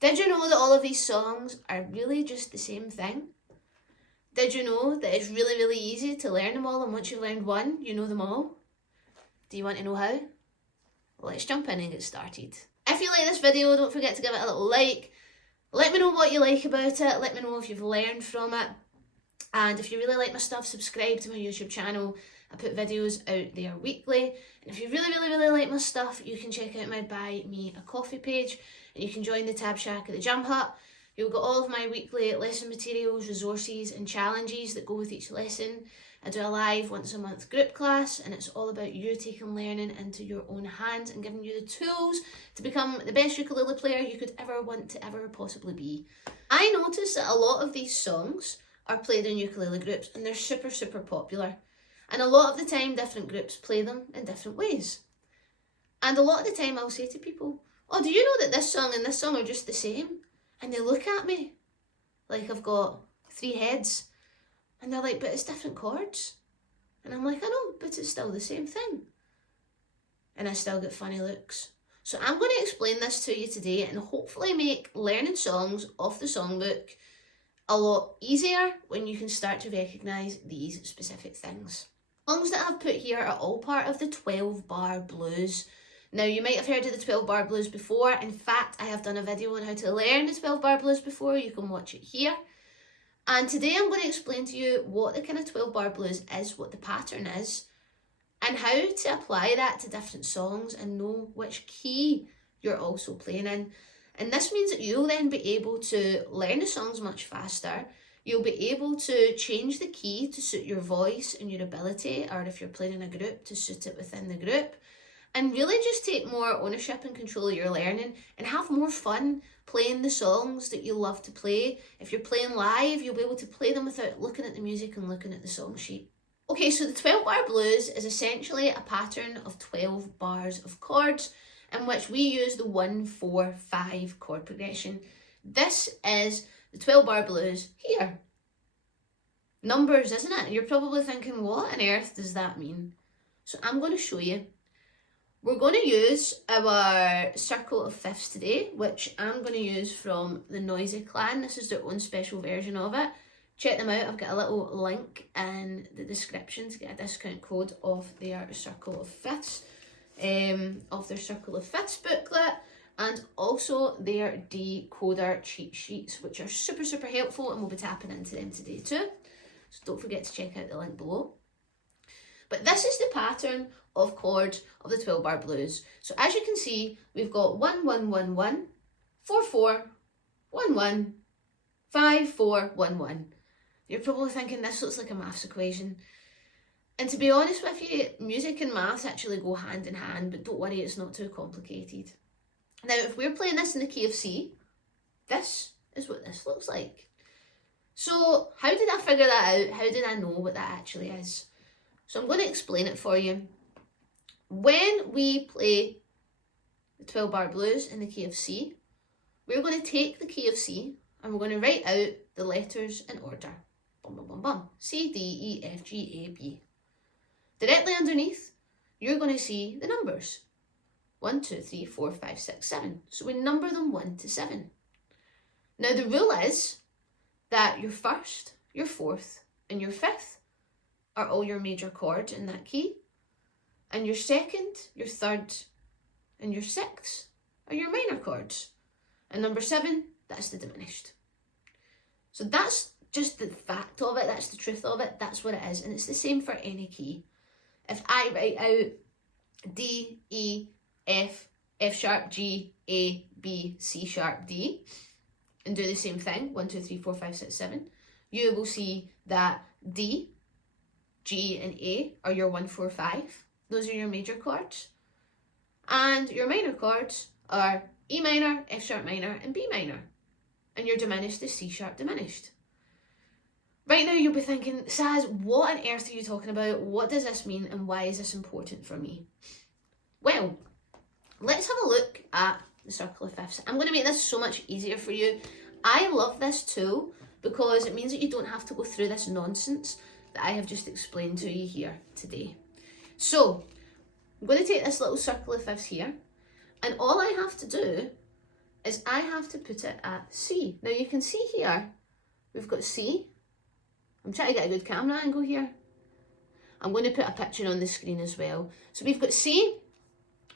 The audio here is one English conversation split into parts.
Did you know that all of these songs are really just the same thing? Did you know that it's really, really easy to learn them all, and once you've learned one, you know them all? Do you want to know how? Let's jump in and get started. If you like this video, don't forget to give it a little like. Let me know what you like about it. Let me know if you've learned from it. And if you really like my stuff, subscribe to my YouTube channel. I put videos out there weekly. And if you really, really, really like my stuff, you can check out my Buy Me a Coffee page. And you can join the Tab Shack at the Jam Hut. You'll get all of my weekly lesson materials, resources and challenges that go with each lesson. I do a live once a month group class, and it's all about you taking learning into your own hands and giving you the tools to become the best ukulele player you could ever want to ever possibly be. I noticed that a lot of these songs are played in ukulele groups, and they're super, super popular. And a lot of the time, different groups play them in different ways. And a lot of the time, I'll say to people, oh, do you know that this song and this song are just the same? And they look at me like I've got 3 heads. And they're like, but it's different chords. And I'm like, I know, but it's still the same thing. And I still get funny looks. So I'm going to explain this to you today and hopefully make learning songs off the songbook a lot easier when you can start to recognise these specific things. Songs that I've put here are all part of the 12-bar blues. Now, you might have heard of the 12-bar blues before. In fact, I have done a video on how to learn the 12-bar blues before. You can watch it here. And today I'm going to explain to you what the kind of 12-bar blues is, what the pattern is, and how to apply that to different songs and know which key you're also playing in. And this means that you'll then be able to learn the songs much faster. You'll be able to change the key to suit your voice and your ability, or if you're playing in a group, to suit it within the group. And really just take more ownership and control of your learning and have more fun playing the songs that you love to play. If you're playing live, you'll be able to play them without looking at the music and looking at the song sheet. Okay, so the 12-bar blues is essentially a pattern of 12 bars of chords in which we use the 1-4-5 chord progression. This is the 12-bar blues here. Numbers, isn't it? You're probably thinking, what on earth does that mean? So I'm going to show you. We're going to use our circle of fifths today, which I'm going to use from the Noisy Clan. This is their own special version of it. Check them out. I've got a little link in the description to get a discount code of their circle of fifths, booklet, and also their decoder cheat sheets, which are super, super helpful, and we'll be tapping into them today too. So don't forget to check out the link below. But this is the pattern of chords of the 12-bar blues. So as you can see, we've got 1, 1, 1, 1, 4, 4, 1, 1, 5, 4, 1, 1. You're probably thinking this looks like a maths equation. And to be honest with you, music and maths actually go hand in hand, but don't worry, it's not too complicated. Now, if we're playing this in the key of C, this is what this looks like. So how did I figure that out? How did I know what that actually is? So I'm going to explain it for you. When we play the 12-bar blues in the key of C, we're going to take the key of C and we're going to write out the letters in order. Bum, bum, bum, bum. C, D, E, F, G, A, B. Directly underneath, you're going to see the numbers. 1, 2, 3, 4, 5, 6, 7. So we number them 1 to 7. Now the rule is that your first, your fourth, and your fifth are all your major chords in that key. And your second, your third, and your sixth are your minor chords. And number 7, that's the diminished. So that's just the fact of it, that's the truth of it, that's what it is. And it's the same for any key. If I write out D, E, F, F sharp, G, A, B, C sharp, D, and do the same thing, 1, 2, 3, 4, 5, 6, 7, you will see that D, G, and A are your 1, 4, 5. Those are your major chords. And your minor chords are E minor, F sharp minor, and B minor. And your diminished is C sharp diminished. Right now you'll be thinking, Saz, what on earth are you talking about? What does this mean and why is this important for me? Well, let's have a look at the circle of fifths. I'm going to make this so much easier for you. I love this tool because it means that you don't have to go through this nonsense that I have just explained to you here today. So, I'm going to take this little circle of fifths here, and all I have to do is I have to put it at C. Now you can see here, we've got C. I'm trying to get a good camera angle here. I'm going to put a picture on the screen as well. So we've got C,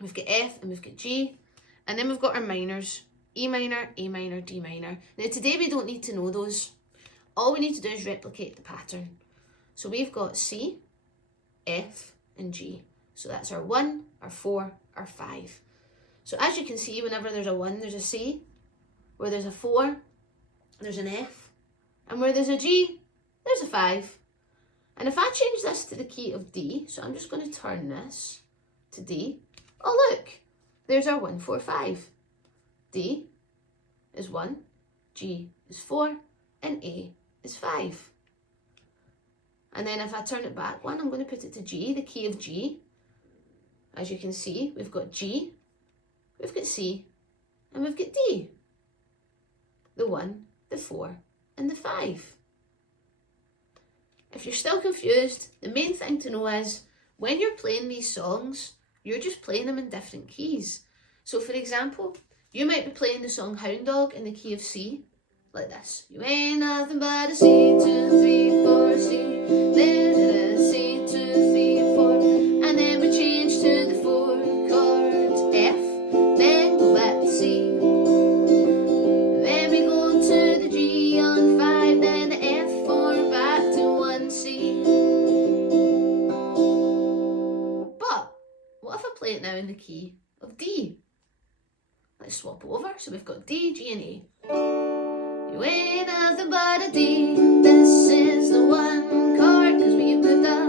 we've got F, and we've got G. And then we've got our minors, E minor, A minor, D minor. Now today we don't need to know those. All we need to do is replicate the pattern. So we've got C, F, and G. So that's our 1, our 4, our 5. So as you can see, whenever there's a 1, there's a C. Where there's a 4, there's an F. And where there's a G, there's a 5. And if I change this to the key of D, so I'm just going to turn this to D. Oh look, there's our 1, 4, 5. D is 1, G is 4, and A is 5. And then if I turn it back one, I'm going to put it to G, the key of G. As you can see, we've got G, we've got C, and we've got D. The 1, the 4, and the 5. If you're still confused, the main thing to know is when you're playing these songs, you're just playing them in different keys. So for example, you might be playing the song Hound Dog in the key of C, like this. You ain't nothing but a C, 2, 3, 4, C. Then a C, 2, 3, 4. And then we change to the 4 chord F. Then go back to C. Then we go to the G on 5. Then the F 4 back to 1 C. But what if I play it now in the key of D? Let's swap over. So we've got D, G, and A. You ain't nothing but a D. This is the 1 chord because we moved up.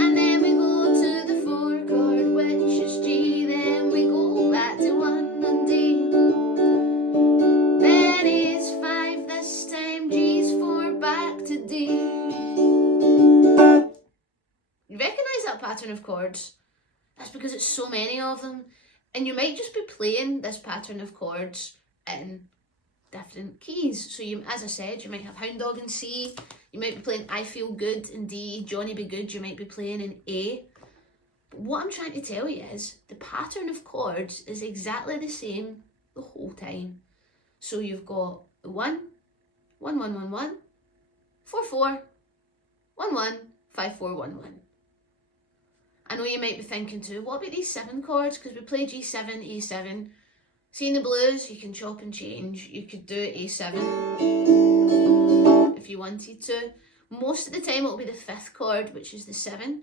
And then we go to the 4 chord, which is G. Then we go back to 1 and D. Then A's 5 this time. G's 4 back to D. You recognise that pattern of chords? That's because it's so many of them. And you might just be playing this pattern of chords in different keys. So you, as I said, you might have Hound Dog in C, you might be playing I Feel Good in D, Johnny Be Good you might be playing in A. But what I'm trying to tell you is the pattern of chords is exactly the same the whole time. So you've got the 1, 1, 1, 1, 1, 4, 4, 1, 1, 5, 4, 1, 1. I know you might be thinking too, what about these 7 chords? Because we play G7, A7. See in the blues, you can chop and change. You could do A7 if you wanted to. Most of the time it'll be the 5th chord, which is the 7.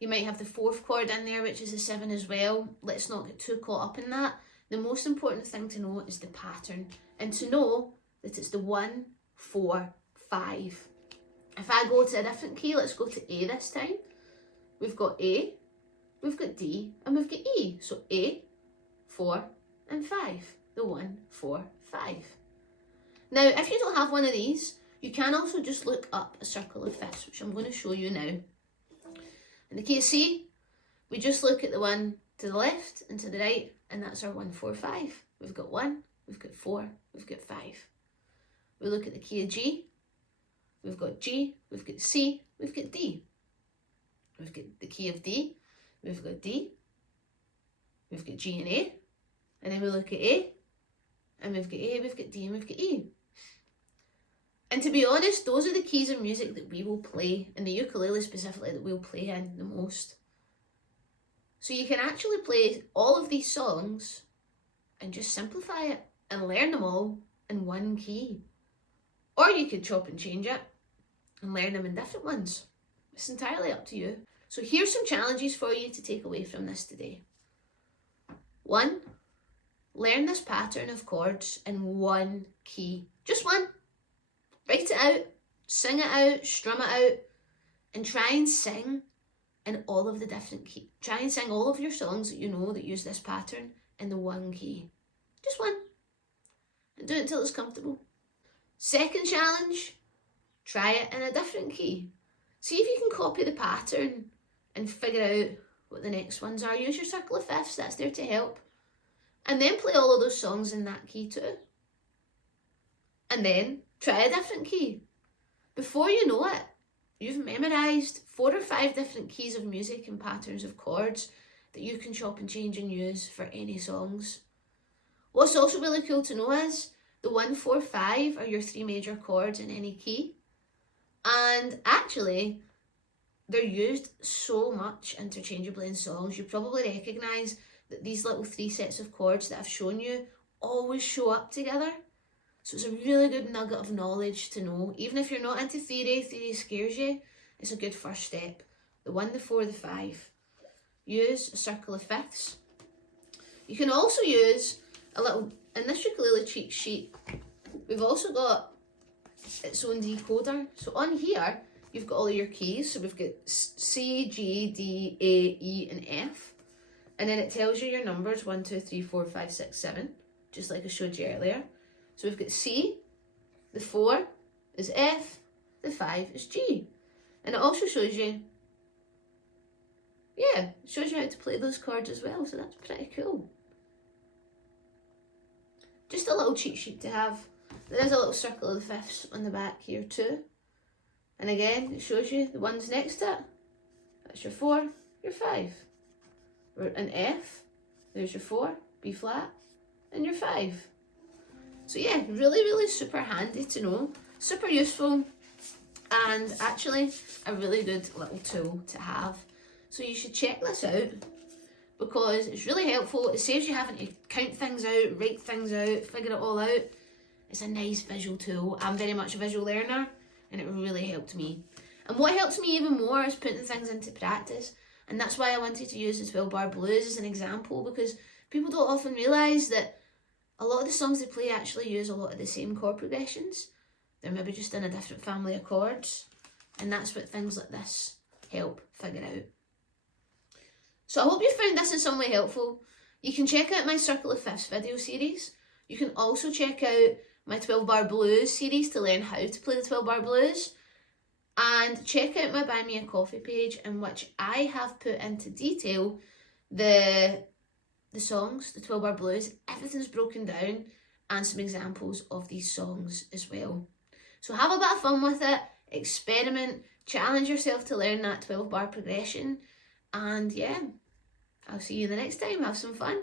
You might have the 4th chord in there, which is the 7 as well. Let's not get too caught up in that. The most important thing to know is the pattern, and to know that it's the 1, 4, 5. If I go to a different key, let's go to A this time. We've got A, we've got D, and we've got E. So A, 4, and 5. The 1, 4, 5. Now, if you don't have one of these, you can also just look up a circle of fifths, which I'm going to show you now. In the key of C, we just look at the one to the left and to the right, and that's our 1, 4, 5. We've got 1, we've got 4, we've got 5. We look at the key of G, we've got G, we've got C, we've got D. We've got the key of D, we've got D, we've got G and A, and then we look at A, and we've got A, we've got D, and we've got E. And to be honest, those are the keys of music that we will play, and the ukulele specifically that we'll play in the most. So you can actually play all of these songs and just simplify it and learn them all in one key. Or you could chop and change it and learn them in different ones. It's entirely up to you. So here's some challenges for you to take away from this today. 1, learn this pattern of chords in one key. Just one. Write it out, sing it out, strum it out, and try and sing in all of the different keys. Try and sing all of your songs that you know that use this pattern in the one key. Just one. And do it until it's comfortable. Second challenge, try it in a different key. See if you can copy the pattern and figure out what the next ones are. Use your circle of fifths, that's there to help. And then play all of those songs in that key too. And then try a different key. Before you know it, you've memorised 4 or 5 different keys of music and patterns of chords that you can chop and change and use for any songs. What's also really cool to know is the 1, 4, 5 are your 3 major chords in any key. And actually, they're used so much interchangeably in songs. You probably recognise that these little 3 sets of chords that I've shown you always show up together. So it's a really good nugget of knowledge to know. Even if you're not into theory scares you, it's a good first step. The 1, the 4, the 5. Use a circle of fifths. You can also use a little, in this ukulele cheat sheet, we've also got its own decoder. So on here, you've got all of your keys. So we've got C, G, D, A, E, and F. And then it tells you your numbers, 1, 2, 3, 4, 5, 6, 7, just like I showed you earlier. So we've got C, the 4 is F, the 5 is G. And it also shows you, it shows you how to play those chords as well. So that's pretty cool. Just a little cheat sheet to have. There is a little circle of the fifths on the back here too. And again, it shows you the ones next to it. That's your 4, your 5. An F, there's your 4, B flat, and your 5. So yeah, really, really super handy to know. Super useful, and actually a really good little tool to have. So you should check this out, because it's really helpful. It saves you having to count things out, write things out, figure it all out. It's a nice visual tool. I'm very much a visual learner, and it really helped me. And what helps me even more is putting things into practice. And that's why I wanted to use the 12 bar blues as an example, because people don't often realise that a lot of the songs they play actually use a lot of the same chord progressions. They're maybe just in a different family of chords. And that's what things like this help figure out. So I hope you found this in some way helpful. You can check out my Circle of Fifths video series. You can also check out my 12 bar blues series to learn how to play the 12 bar blues. And check out my Buy Me a Coffee page, in which I have put into detail the songs, the 12 bar blues, everything's broken down, and some examples of these songs as well. So have a bit of fun with it, experiment, challenge yourself to learn that 12 bar progression, and yeah, I'll see you the next time. Have some fun.